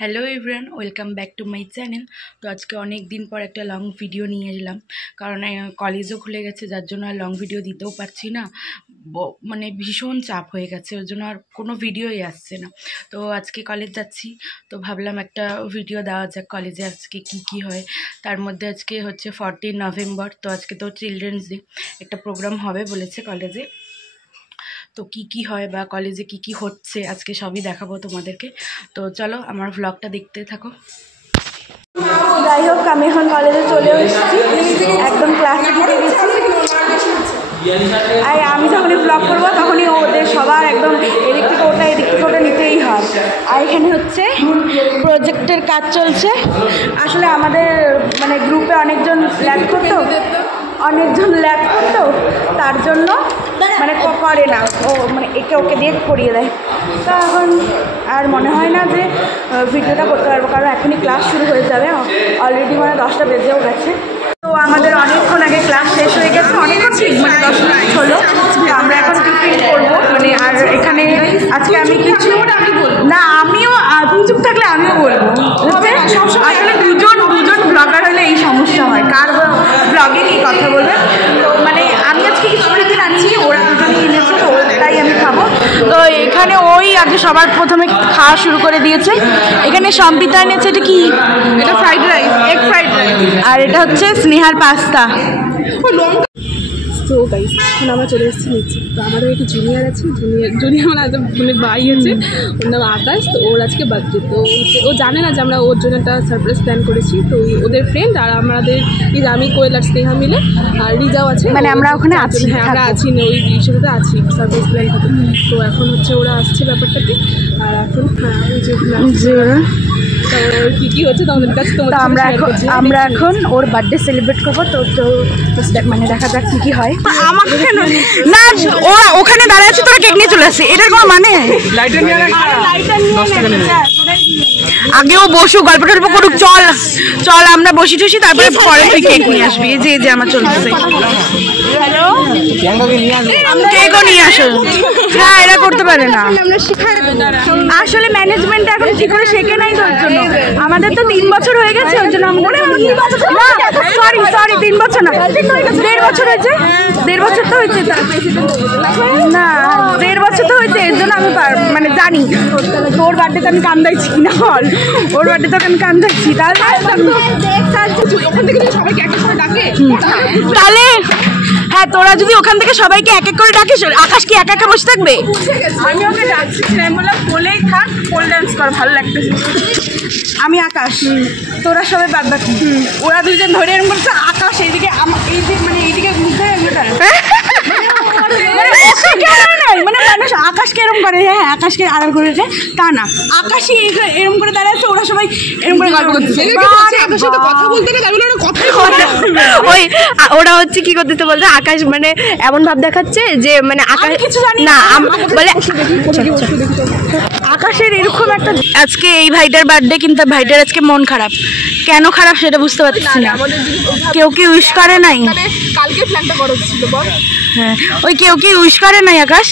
Hello everyone, welcome back to my channel. তো আজকে অনেক দিন পর একটা লং ভিডিও নিয়ে এলাম, কারণ কলেজও খুলে গেছে, যার জন্য আর লং ভিডিও দিতেও পারছি না। মানে ভীষণ চাপ হয়ে গেছে, ওর জন্য আর কোনো ভিডিওই আসছে না। তো আজকে কলেজ যাচ্ছি, তো ভাবলাম একটা ভিডিও দেওয়া যাক কলেজে আজকে কি হয়। তার মধ্যে আজকে হচ্ছে 14 নভেম্বর, তো আজকে তো চিলড্রেন্স ডে, একটা প্রোগ্রাম হবে বলেছে কলেজে। তো কি হয় বা কলেজে কি হচ্ছে আজকে সবই দেখাবো তোমাদেরকে। তো চলো আমার ভ্লগটা দেখতে থাকো। যাই হোক, আমি এখন কলেজে চলে এসেছি, একদম ক্লাসে ঢুকে গেছি। আর আমি যখনই ব্লগ করবো তখনই ওদের সবার একদম এদিক থেকে ওটা নিতেই হয়। আর এখানে হচ্ছে প্রজেক্টের কাজ চলছে। আসলে আমাদের মানে গ্রুপে অনেকজন ল্যাব করতো, তার জন্য মানে করে না, ও মানে ওকে দিয়ে করিয়ে দেয়। তো এখন আর মনে হয় না যে ভিডিওটা করতে পারবো, কারণ এখনই ক্লাস শুরু হয়ে যাবে, অলরেডি মানে 10টা বেজেও গেছে। তো আমাদের অনেকক্ষণ আগে ক্লাস শেষ হয়ে গেছে, অনেকক্ষণ ঠিক মানে 10 মিনিট হলো। আমরা এখন টিফিন করবো মানে। আর এখানে আজকে আমি কিছু না, আমিও তুমি চুপ থাকলে আমিও বলবো। আসলে দুজন ব্লগার হলে এই সমস্যা হয়, কার ব্লগে কি কথা বলবে। তো মানে আমি আজকে কিছু টিফিন আনছি, ওরা দুজনই এনেছে, তো ওটাই আমি খাবো। তো এখানে ওই আগে সবার প্রথমে খাওয়া শুরু করে দিয়েছে। এখানে সম্পিতা এনেছে, এটা কি? এটা fried rice, egg fried rice. আর এটা হচ্ছে স্নেহার পাস্তা। তো গাইস, এখন আমরা চলে এসেছি নিচে। তো আমাদের একটু জুনিয়র আছে, জুনিয়র মানে ভাই আছে, ওর নাম আকাশ। তো ওর আজকে বার্থডে, তো ও জানে না যে আমরা ওর জন্য একটা সারপ্রাইজ প্ল্যান করেছি। তো ওদের ফ্রেন্ড আর আমাদের এই যে আমি, কোয়েল আর স্নেহা মিলে, আর রিজাও আছে, মানে আমরা ওখানে আছি। হ্যাঁ, আমরা আছি না, ওই সাথে আছি সারপ্রাইজ প্ল্যান করতে। তো এখন হচ্ছে ওরা আসছে ব্যাপারটাতে। আর এখন কি হচ্ছে তোমাদের কাছে, তো আমরা এখন ওর বার্থডে সেলিব্রেট করবো। তো মানে দেখা যাক কি হয়। আমাকে না, ওরা ওখানে দাঁড়িয়ে আছে, তোরা কেক নিয়ে চলে আসে, এটার কোনো মানে? আগেও বসু, গল্প টল্প করুক, চল আমরা বসি টসি, তারপরে পরে তুই কেক নিয়ে আসবি। এই যে আমার চলতেছে। হ্যালো, কেকও নিয়ে আসো। হ্যাঁ, এরা করতে পারে না, আসলে ম্যানেজমেন্টটা এখন ঠিক করে শেখে নাই, তো ওর জন্য। আমাদের তো 3 বছর হয়ে গেছে, ওর জন্য আমাদের সরি 3 বছর না, 1.5 বছর হয়েছে। 1.5 বছর তো হয়েছে না, 1.5 বছর তো হয়েছে। এর জন্য আমি মানে জানি তোর বার্থডেতে আমি কান্দাইছি না, বল ওর বার্থডেতে আমি কান্দাইছি। তাহলে হ্যাঁ, তোরা যদি ওখান থেকে সবাইকে এক এক করে ডাকিস, আকাশ কি একা একা বসে থাকবে? আমি ওকে ডাকছি, বললাম বলেই থাক, পোল ডান্স কর, ভালো লাগতেছে। আমি আকাশ, তোরা সবাই বাদ বাকি। ওরা দুজন ধরে এরকম করছে, আকাশ এইদিকে মানে এইদিকে ঘুরতে মানে মানুষ আকাশকে এরকম করে, হ্যাঁ আকাশকে আড়াল করেছে, তা না, আকাশই এরকম করে দাঁড়াচ্ছে, ওরা সবাই এরকম করে গল্প করতেছে। ওই ওরা হচ্ছে কি করতেছে বলতে, আকাশ মানে এমন ভাব দেখাচ্ছে যে মানে আকাশ কিছু জানি না, বলে আকাশের এরকম একটা। আজকে এই ভাইটার বার্থডে, কিন্তু ভাইটার আজকে মন খারাপ। কেন খারাপ সেটা বুঝতে পারছি না। কেউ কি উইশ করে নাই? কালকে প্ল্যানটা করা ছিল, বল। হ্যাঁ, ওই কেউ কি উইশ করে নাই? আকাশ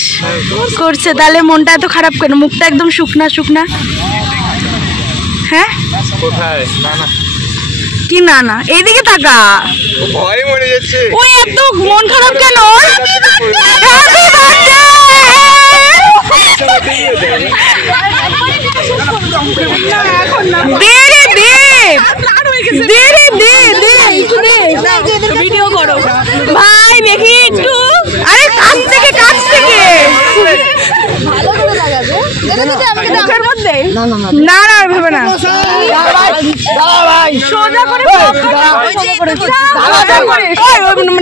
করছে, তাহলে মনটা এত খারাপ কেন? মুখটা একদম শুকনা। হ্যাঁ, কি না এইদিকে তাকা, ভয় মরে যাচ্ছে। ওই এত মন খারাপ কেন? ভিডিও করো ভাই, দেখি একটু। আরে কাছ থেকে না ভেবে না, সোজা করে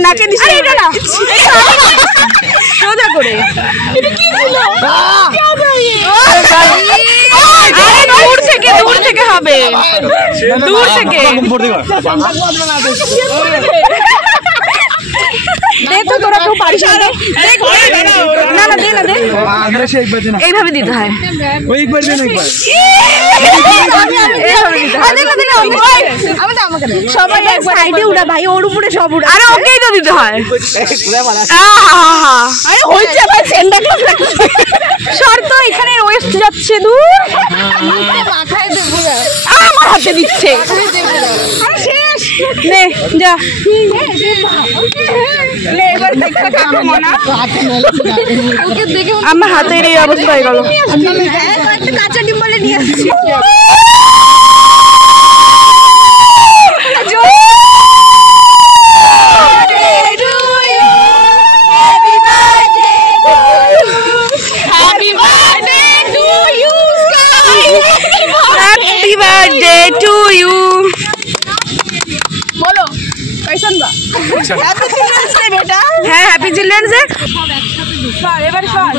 নাকে দিচ্ছে, সোজা করে। দূর থেকে হবে, দূর থেকে। দে তো, তোরা কেউ পারিস না, দে এইভাবে দিতে হয়। সবাই এক সাইডে উড়া ভাই, ওর উপরে সব উড়া। আরে ওকেই তো দিতে হয়। আরে হইছে ভাই, সেন্ডা ক্লাস শর্ত এখানে ওয়েস্ট যাচ্ছে দূর, মাথায় দেবো। হাতে দিচ্ছে। নে যা আমার হাতের এই অবস্থা হয়ে গেল। কাঁচা ডিম বলে নিয়ে আসছি। बोलो कैसन बा? हैप्पी चिल्ड्रंस डे बेटा। হ্যাঁ হ্যাপি চিলড্রেন্স ডে। এবার শোন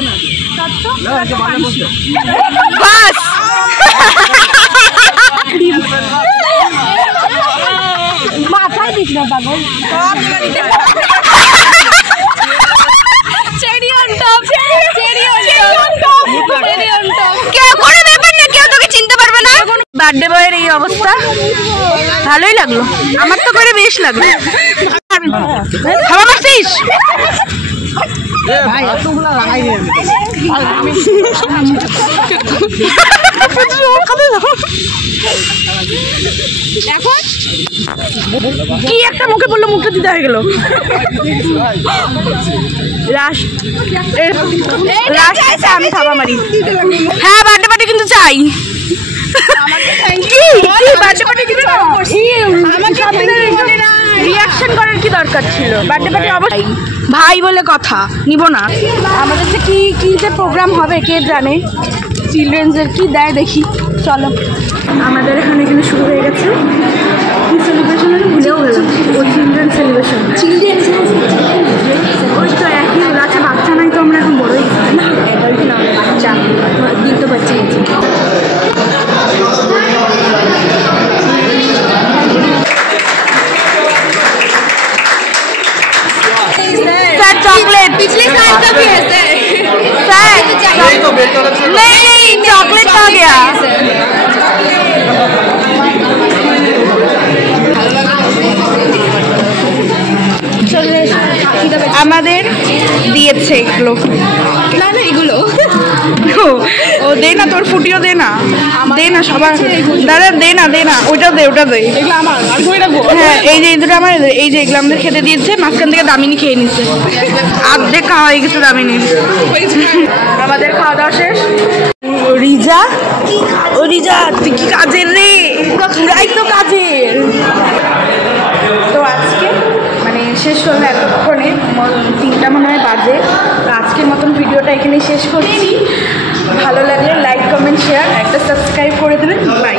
বাস মাথায় দিস না পাগল। Cherry on top, cherry on top, cherry on top. কেউ কোনো ব্যাপার না, কেউ তোকে চিনতে পারবে না। বার্থডে বয়ের এই অবস্থা, ভালোই লাগলো, আমার তো করে বেশ লাগলো। খাবার পাচ্ছিস? এখন কি একটা মুখে বললো, মুখে দিতে হয়ে গেল। আমি খাবার মারি। হ্যাঁ বার্থডে পার্টি কিন্তু চাই। কি বার্থডে পার্টি কিন্তু রিয়াকশন করার কি দরকার ছিল? বার্থডে পার্টি অবশ্যই ভাই বলে কথা, নিব না। আমাদের যে কি কি যে প্রোগ্রাম হবে কে জানে, চিলড্রেন্সের কি দেয় দেখি, চলো। আমাদের এখানে কিন্তু শুরু হয়ে গেছে কি সেলিব্রেশন, ভুলেও গেলাম। ও চিলড্রেন সেলিব্রেশন, চিলড্রেন ওই তো একই আছে, বাচ্চা নাই তো আমরা এখন বড়ই না, অ্যাডাল্ট না, বাচ্চা দিন তো বাচ্চা গেছে। सर चॉकलेट पिछले साल का भी है सर। नहीं चॉकलेट कहाँ गया? আমাদের দিয়েছে এগুলো, না না এগুলো ও দে না, তোর ফুটিও দে না, দে না সবার, দাদা দে না, দে না, ওইটা দে, ওটা দে। হ্যাঁ এই যে এই দুটো আমার, এই যে এগুলো আমাদের খেতে দিয়েছে, মাঝখান থেকে দামিনী খেয়ে নিচ্ছে, আর্ধেক খাওয়া হয়ে গেছে দামিনী। আমাদের খাওয়া দাওয়া শেষ। রিজা, ও রিজা তুই কি কাজের রে, পুরাই তো কাজের। তো আজকে মানে শেষ হলো এতক্ষণে, 3টা মনে হয় বাজে। তো আজকের মতন ভিডিওটা এখানে শেষ করছি। ভালো লাগলে লাইক কমেন্ট শেয়ার একটা সাবস্ক্রাইব করে দেবেন। বাই।